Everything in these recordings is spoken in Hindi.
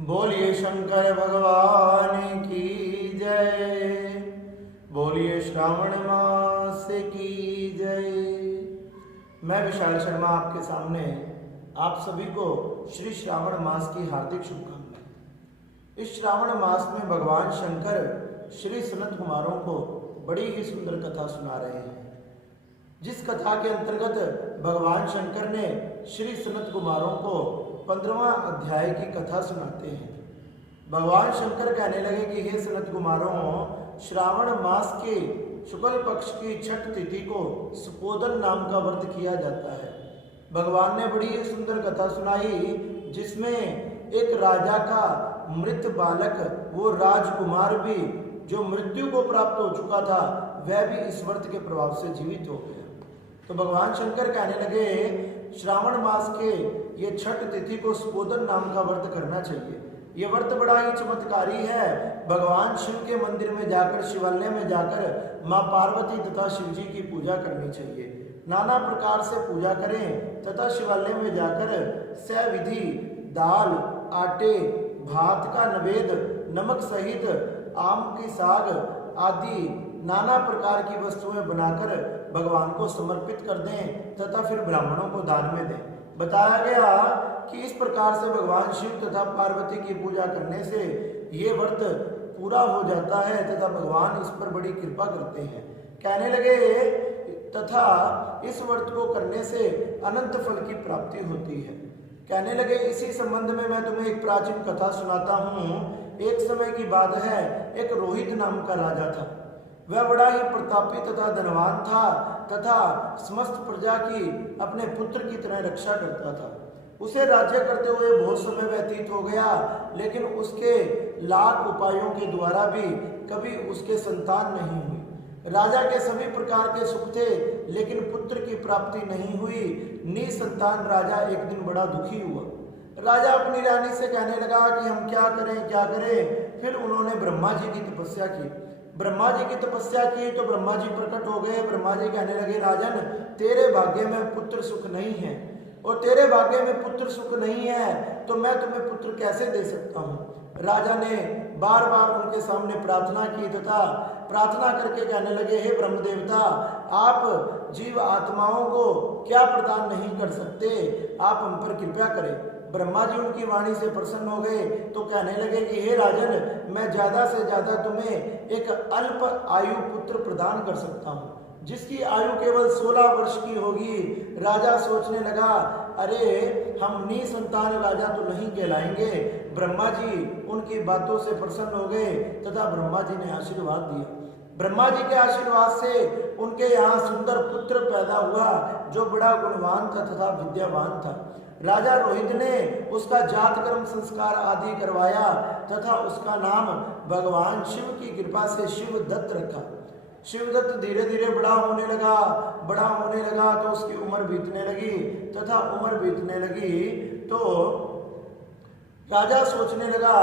बोलिए शंकर भगवान की जय। बोलिए श्रावण मास की जय। मैं विशाल शर्मा आपके सामने आप सभी को श्री श्रावण मास की हार्दिक शुभकामनाएं। इस श्रावण मास में भगवान शंकर श्री सनत कुमारों को बड़ी ही सुंदर कथा सुना रहे हैं, जिस कथा के अंतर्गत भगवान शंकर ने श्री सनत कुमारों को 15वां अध्याय की कथा सुनाते हैं। भगवान शंकर कहने लगे कि हे सनत कुमारों, श्रावण मास के शुक्ल पक्ष की छठ तिथि को सुपोदन नाम का व्रत किया जाता है। भगवान ने बड़ी ही सुंदर कथा सुनाई, जिसमें एक राजा का मृत बालक, वो राजकुमार भी जो मृत्यु को प्राप्त हो चुका था, वह भी इस व्रत के प्रभाव से जीवित हो गया। तो भगवान शंकर कहने लगे श्रावण मास के ये छठ तिथि को सुपोदन नाम का व्रत करना चाहिए। ये व्रत बड़ा ही चमत्कारी है। भगवान शिव के मंदिर में जाकर, शिवालय में जाकर माँ पार्वती तथा शिव जी की पूजा करनी चाहिए। नाना प्रकार से पूजा करें तथा शिवालय में जाकर सविधि दाल, आटे, भात का नवेद, नमक सहित आम की साग आदि नाना प्रकार की वस्तुएं बनाकर भगवान को समर्पित कर दें तथा फिर ब्राह्मणों को दान में दें। बताया गया कि इस प्रकार से भगवान शिव तथा पार्वती की पूजा करने से ये व्रत पूरा हो जाता है तथा भगवान इस पर बड़ी कृपा करते हैं। कहने लगे तथा इस व्रत को करने से अनंत फल की प्राप्ति होती है। कहने लगे इसी संबंध में मैं तुम्हें एक प्राचीन कथा सुनाता हूँ। एक समय की बात है, एक रोहित नाम का राजा था। वह बड़ा ही प्रतापी तथा धनवान था तथा समस्त प्रजा की अपने पुत्र की तरह रक्षा करता था। उसे राज्य करते हुए बहुत समय व्यतीत हो गया, लेकिन उसके लाख उपायों के द्वारा भी कभी उसके संतान नहीं हुई। राजा के सभी प्रकार के सुख थे, लेकिन पुत्र की प्राप्ति नहीं हुई। निसंतान राजा एक दिन बड़ा दुखी हुआ। राजा अपनी रानी से कहने लगा कि हम क्या करें क्या करें। फिर उन्होंने ब्रह्मा जी की तपस्या की। ब्रह्मा जी की तपस्या की तो ब्रह्मा जी प्रकट हो गए। ब्रह्मा जी कहने लगे राजन, तेरे भाग्य में पुत्र सुख नहीं है और तेरे भाग्य में पुत्र सुख नहीं है तो मैं तुम्हें पुत्र कैसे दे सकता हूँ। राजा ने बार बार उनके सामने प्रार्थना की तथा प्रार्थना करके कहने लगे हे ब्रह्म देवता, आप जीव आत्माओं को क्या प्रदान नहीं कर सकते, आप हम पर कृपा करें। ब्रह्मा जी उनकी वाणी से प्रसन्न हो गए तो कहने लगे कि हे राजन, मैं ज्यादा से ज्यादा तुम्हें एक अल्प आयु पुत्र प्रदान कर सकता हूँ, जिसकी आयु केवल 16 वर्ष की होगी। राजा सोचने लगा अरे हम निसंतान राजा तो नहीं कहलाएंगे। ब्रह्मा जी उनकी बातों से प्रसन्न हो गए तथा ब्रह्मा जी ने आशीर्वाद दिया। ब्रह्मा जी के आशीर्वाद से उनके यहाँ सुंदर पुत्र पैदा हुआ, जो बड़ा गुणवान था तथा विद्यावान था। राजा रोहित ने उसका जात कर्म संस्कार आदि करवाया तथा उसका नाम भगवान शिव की कृपा से शिवदत्त रखा। शिवदत्त धीरे धीरे बड़ा होने लगा तो उसकी उम्र बीतने लगी तथा उम्र बीतने लगी तो राजा सोचने लगा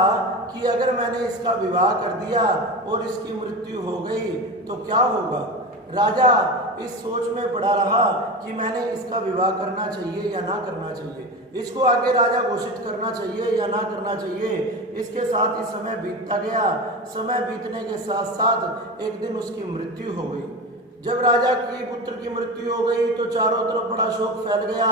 कि अगर मैंने इसका विवाह कर दिया और इसकी मृत्यु हो गई तो क्या होगा। राजा इस सोच में पड़ा रहा कि मैंने इसका विवाह करना चाहिए या ना करना चाहिए, इसको आगे राजा घोषित करना चाहिए या ना करना चाहिए। इसके साथ ही समय बीतता गया। समय बीतने के साथ साथ एक दिन उसकी मृत्यु हो गई। जब राजा की पुत्र की मृत्यु हो गई तो चारों तरफ बड़ा शोक फैल गया।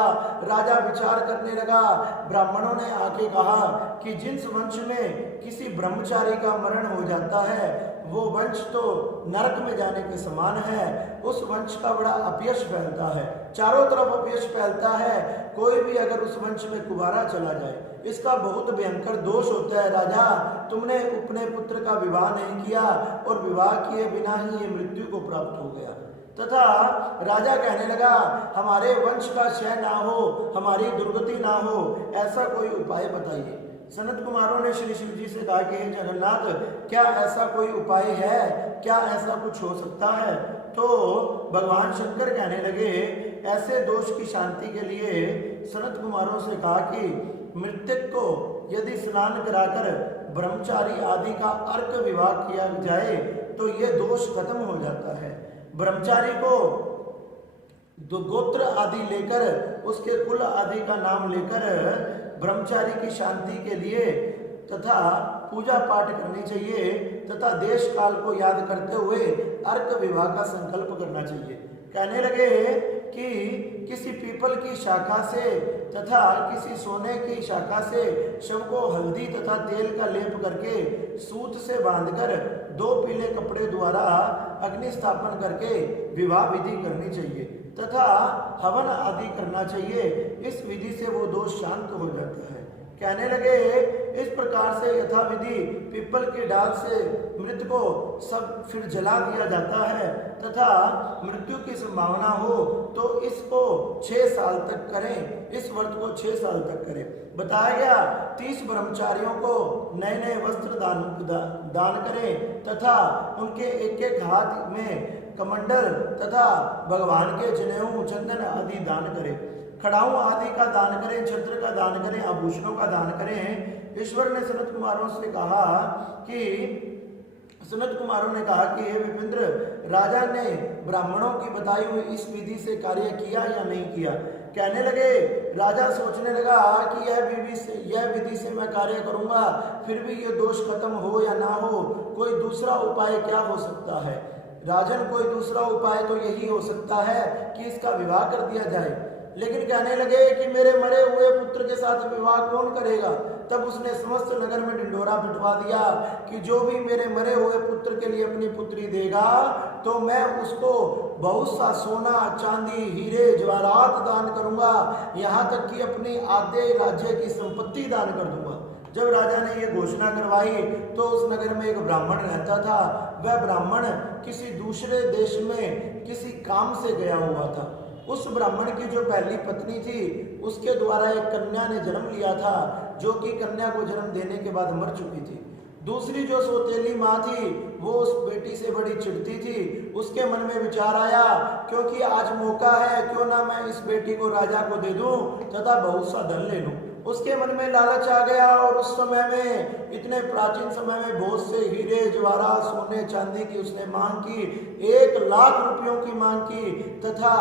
राजा विचार करने लगा। ब्राह्मणों ने आके कहा कि जिस वंश में किसी ब्रह्मचारी का मरण हो जाता है वो वंश तो नरक में जाने के समान है। उस वंश का बड़ा अपयश फैलता है, चारों तरफ अपयश फैलता है। कोई भी अगर उस वंश में कुंवारा चला जाए इसका बहुत भयंकर दोष होता है। राजा, तुमने अपने पुत्र का विवाह नहीं किया और विवाह किए बिना ही ये मृत्यु को प्राप्त हो गया। तथा राजा कहने लगा हमारे वंश का क्षय ना हो, हमारी दुर्गति ना हो, ऐसा कोई उपाय बताइए। सनत कुमारों ने श्री शिव जी से कहा कि हे जगन्नाथ, क्या ऐसा कोई उपाय है, क्या ऐसा कुछ हो सकता है। तो भगवान शंकर कहने लगे ऐसे दोष की शांति के लिए सनत कुमारों से कहा कि मृतक को यदि स्नान कराकर ब्रह्मचारी आदि का अर्क विवाह किया जाए तो ये दोष खत्म हो जाता है। ब्रह्मचारी को गोत्र आदि लेकर, उसके कुल आदि का नाम लेकर ब्रह्मचारी की शांति के लिए तथा पूजा पाठ करनी चाहिए तथा देश काल को याद करते हुए अर्क विवाह का संकल्प करना चाहिए। कहने लगे कि किसी पीपल की शाखा से तथा किसी सोने की शाखा से शव को हल्दी तथा तेल का लेप करके सूत से बांधकर 2 पीले कपड़े द्वारा अग्नि स्थापन करके विवाह विधि करनी चाहिए तथा हवन आदि करना चाहिए। इस विधि से वो दोष शांत हो जाता है। कहने लगे इस प्रकार से यथाविधि पीपल के डाल से मृत को सब फिर जला दिया जाता है तथा मृत्यु की संभावना हो तो इसको 6 साल तक करें। इस व्रत को 6 साल तक करें। बताया गया 30 ब्रह्मचारियों को नए नए वस्त्र दान करें तथा उनके एक एक हाथ में कमंडल तथा भगवान के जनेऊ चंदन आदि दान करें। खड़ाऊ आदि का दान करें, छत्र का दान करें, आभूषणों का दान करें। ईश्वर ने सनत कुमारों से कहा कि हे विपिंद्र, राजा ने ब्राह्मणों की बताई हुई इस विधि से कार्य किया या नहीं किया। कहने लगे राजा सोचने लगा कि यह विधि से मैं कार्य करूंगा, फिर भी ये दोष खत्म हो या ना हो, कोई दूसरा उपाय क्या हो सकता है। राजन, कोई दूसरा उपाय तो यही हो सकता है कि इसका विवाह कर दिया जाए। लेकिन कहने लगे कि मेरे मरे हुए पुत्र के साथ विवाह कौन करेगा। तब उसने समस्त नगर में ढिंढोरा पिटवा दिया कि जो भी मेरे मरे हुए पुत्र के लिए अपनी पुत्री देगा तो मैं उसको बहुत सा सोना, चांदी, हीरे, जवाहरात दान करूंगा, यहाँ तक कि अपनी आधे राज्य की संपत्ति दान कर दूंगा। जब राजा ने यह घोषणा करवाई तो उस नगर में एक ब्राह्मण रहता था। वह ब्राह्मण किसी दूसरे देश में किसी काम से गया हुआ था। उस ब्राह्मण की जो पहली पत्नी थी उसके द्वारा एक कन्या ने जन्म लिया था, जो कि कन्या को जन्म देने के बाद मर चुकी थी। दूसरी जो सौतेली माँ थी वो उस बेटी से बड़ी चिढ़ती थी। उसके मन में विचार आया क्योंकि आज मौका है, क्यों ना मैं इस बेटी को राजा को दे दूं तथा बहुत सा धन ले लूं। उसके मन में लालच आ गया और उस समय में, इतने प्राचीन समय में, बहुत से हीरे, जवाहरात, सोने, चांदी की उसने मांग की। 1 लाख रुपयों की मांग की तथा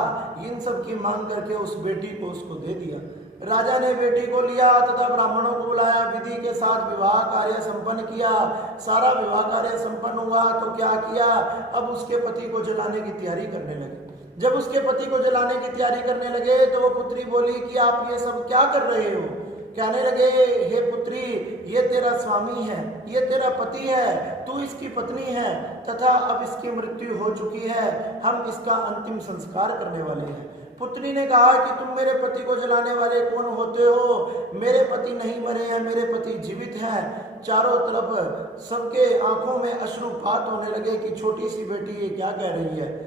इन सब की मांग करके उस बेटी को उसको दे दिया। राजा ने बेटी को लिया तथा ब्राह्मणों को बुलाया, विधि के साथ विवाह कार्य संपन्न किया। सारा विवाह कार्य संपन्न हुआ तो क्या किया, अब उसके पति को जलाने की तैयारी करने लगे। जब उसके पति को जलाने की तैयारी करने लगे तो वो पुत्री बोली कि आप ये सब क्या कर रहे हो। कहने लगे हे पुत्री, ये तेरा स्वामी है, ये तेरा पति है, तू इसकी पत्नी है तथा अब इसकी मृत्यु हो चुकी है, हम इसका अंतिम संस्कार करने वाले हैं। पुत्री ने कहा कि तुम मेरे पति को जलाने वाले कौन होते हो, मेरे पति नहीं मरे हैं, मेरे पति जीवित हैं। चारों तरफ सबके आंखों में अश्रुपात होने लगे कि छोटी सी बेटी ये क्या कह रही है।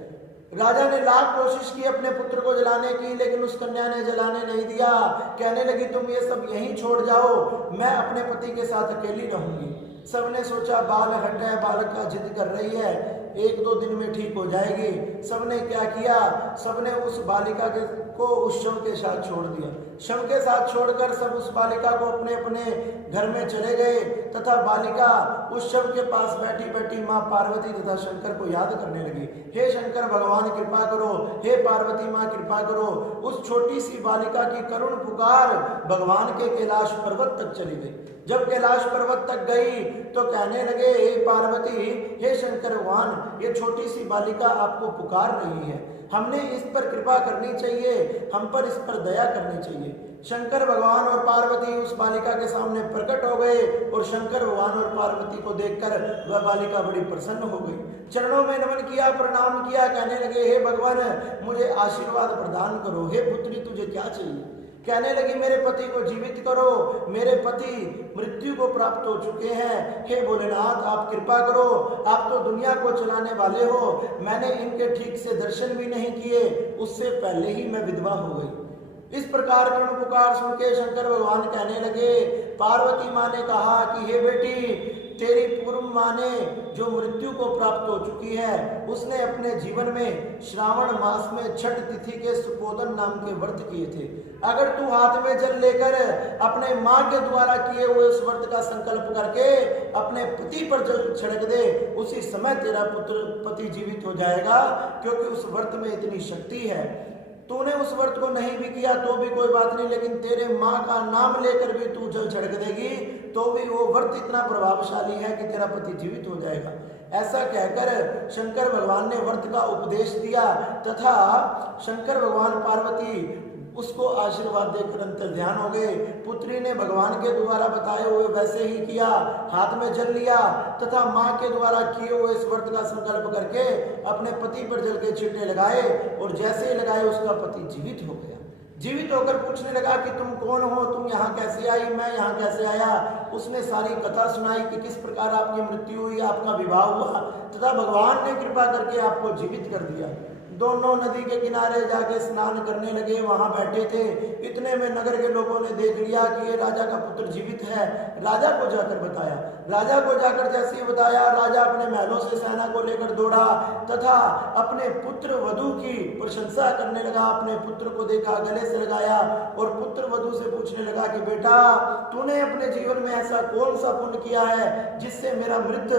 राजा ने लाख कोशिश की अपने पुत्र को जलाने की, लेकिन उस कन्या ने जलाने नहीं दिया। कहने लगी तुम ये सब यहीं छोड़ जाओ, मैं अपने पति के साथ अकेली रहूंगी। सबने सोचा बाल हट है, बालक का जिद कर रही है, 1-2 दिन में ठीक हो जाएगी। सबने क्या किया, सबने उस बालिका को उस शव के साथ छोड़ दिया। शव के साथ छोड़कर सब उस बालिका को अपने अपने घर में चले गए तथा बालिका उस शव के पास बैठी बैठी माँ पार्वती तथा शंकर को याद करने लगी। हे शंकर भगवान कृपा करो, हे पार्वती माँ कृपा करो। उस छोटी सी बालिका की करुण पुकार भगवान के कैलाश पर्वत तक चली गई। जब कैलाश पर्वत तक गई तो कहने लगे हे पार्वती, हे शंकर भगवान, ये छोटी सी बालिका आपको पुकार रही है, हमने इस पर कृपा करनी चाहिए, हम पर इस पर दया करनी चाहिए। शंकर भगवान और पार्वती उस बालिका के सामने प्रकट हो गए और शंकर भगवान और पार्वती को देखकर वह बालिका बड़ी प्रसन्न हो गई। चरणों में नमन किया, प्रणाम किया, कहने लगे हे भगवान मुझे आशीर्वाद प्रदान करो। हे पुत्री तुझे क्या चाहिए। कहने लगी मेरे पति को जीवित करो, मेरे पति मृत्यु को प्राप्त हो चुके हैं। हे भोलेनाथ आप कृपा करो, आप तो दुनिया को चलाने वाले हो, मैंने इनके ठीक से दर्शन भी नहीं किए, उससे पहले ही मैं विधवा हो गई। इस प्रकार करुण पुकार सुन के शंकर भगवान कहने लगे, पार्वती माँ ने कहा कि हे बेटी, तेरी पूर्व माँ ने जो मृत्यु को प्राप्त हो चुकी है उसने अपने जीवन में श्रावण मास में छठ तिथि के सुपोदन नाम के व्रत किए थे। अगर तू हाथ में जल लेकर अपने माँ के द्वारा किए हुए उस व्रत का संकल्प करके अपने पति पर जल छिड़क दे, उसी समय तेरा पति जीवित हो जाएगा, क्योंकि उस व्रत में इतनी शक्ति है। तूने उस व्रत को नहीं भी किया तो भी कोई बात नहीं, लेकिन तेरे माँ का नाम लेकर भी तू जल छिड़क देगी तो भी वो व्रत इतना प्रभावशाली है कि तेरा पति जीवित हो जाएगा। ऐसा कहकर शंकर भगवान ने व्रत का उपदेश दिया तथा शंकर भगवान पार्वती उसको आशीर्वाद देकर अंतर ध्यान हो गए। पुत्री ने भगवान के द्वारा बताए हुए वैसे ही किया, हाथ में जल लिया तथा माँ के द्वारा किए हुए इस व्रत का संकल्प करके अपने पति पर जल के छींटे लगाए और जैसे ही लगाए उसका पति जीवित हो गया। जीवित होकर पूछने लगा कि तुम कौन हो, तुम यहाँ कैसे आई, मैं यहाँ कैसे आया। उसने सारी कथा सुनाई कि किस प्रकार आपकी मृत्यु हुई, आपका विवाह हुआ तथा भगवान ने कृपा करके आपको जीवित कर दिया। दोनों नदी के किनारे जाके स्नान करने लगे, वहां बैठे थे। इतने में नगर के लोगों ने देख लिया कि ये राजा का पुत्र जीवित है। राजा को जाकर बताया। राजा को जाकर जैसे ही बताया, राजा अपने महलों से सेना को लेकर दौड़ा तथा अपने पुत्र वधू की प्रशंसा करने लगा। अपने पुत्र को देखा, गले से लगाया और पुत्र वधू से पूछने लगा कि बेटा, तूने अपने जीवन में ऐसा कौन सा पुण्य किया है जिससे मेरा मृत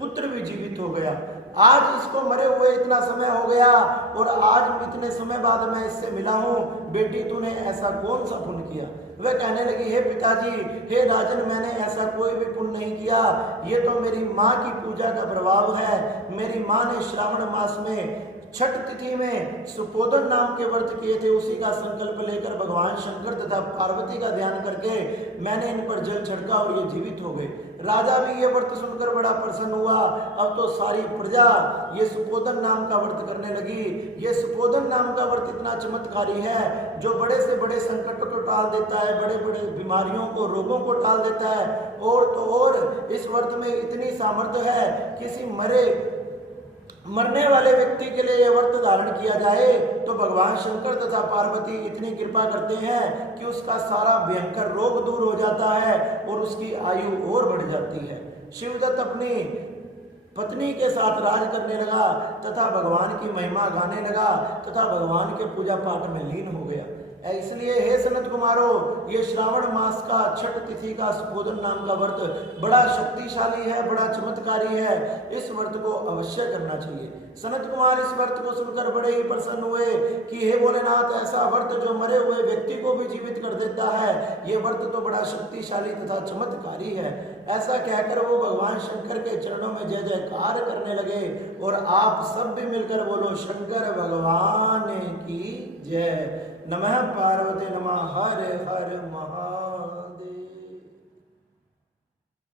पुत्र भी जीवित हो गया। आज इसको मरे हुए इतना समय हो गया और आज इतने समय बाद मैं इससे मिला हूँ। बेटी, तूने ऐसा कौन सा पुण्य किया। वह कहने लगी, हे पिताजी, हे राजन, मैंने ऐसा कोई भी पुण्य नहीं किया। ये तो मेरी माँ की पूजा का प्रभाव है। मेरी माँ ने श्रावण मास में छठ तिथि में सुपोधन नाम के व्रत किए थे। उसी का संकल्प लेकर भगवान शंकर तथा पार्वती का ध्यान करके मैंने इन पर जल छिड़का और ये जीवित हो गए। राजा भी ये व्रत सुनकर बड़ा प्रसन्न हुआ। अब तो सारी प्रजा ये सुपोधन नाम का व्रत करने लगी। ये सुपोधन नाम का व्रत इतना चमत्कारी है जो बड़े से बड़े संकट को टाल देता है, बड़े बड़े बीमारियों को, रोगों को टाल देता है। और तो और इस व्रत में इतनी सामर्थ्य है, किसी मरने वाले व्यक्ति के लिए यह व्रत धारण किया जाए तो भगवान शंकर तथा पार्वती इतनी कृपा करते हैं कि उसका सारा भयंकर रोग दूर हो जाता है और उसकी आयु और बढ़ जाती है। शिवदत्त अपनी पत्नी के साथ राज करने लगा तथा भगवान की महिमा गाने लगा तथा भगवान के पूजा पाठ में लीन हो गया। इसलिए हे सनत कुमारो, ये श्रावण मास का छठ तिथि का सुपोधन नाम का व्रत बड़ा शक्तिशाली है, बड़ा चमत्कारी है। इस व्रत को अवश्य करना चाहिए। सनत कुमार इस व्रत को सुनकर बड़े ही प्रसन्न हुए कि हे भोलेनाथ, ऐसा व्रत जो मरे हुए व्यक्ति को भी जीवित कर देता है, ये व्रत तो बड़ा शक्तिशाली तथा चमत्कारी है। ऐसा कहकर वो भगवान शंकर के चरणों में जय जयकार करने लगे। और आप सब भी मिलकर बोलो, शंकर भगवान की जय। नमः पार्वती नमः। हर हर महादेव।